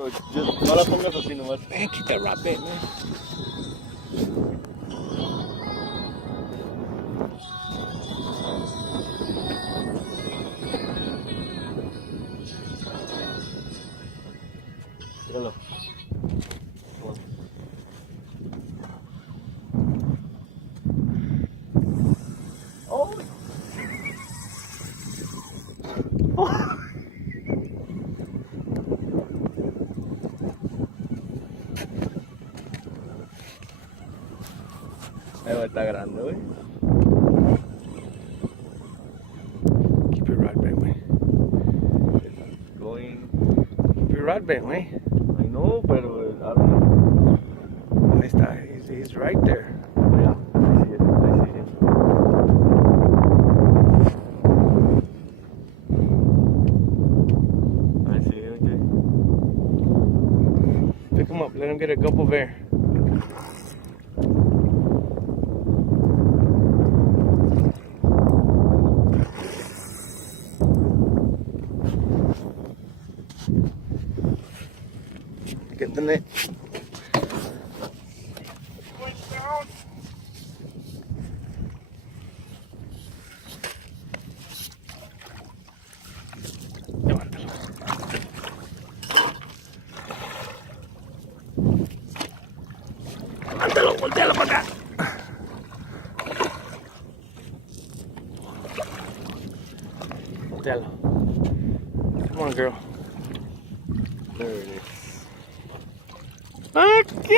No la pongas así nomás. Man, keep that rod bent, man. Míralo. Oh. Ahí va, está grande, güey. Keep your rod bent, güey. Going. Keep your rod bent, güey. I know, pero I don't know. Ahí está. He's right there. Yeah, I see it. I see it. I see it, okay. Pick him up. Let him get a gulp of air. Get the net. Levántalo. Levántalo, voltealo para acá. Voltealo. Come on, girl. There it is. Aqui!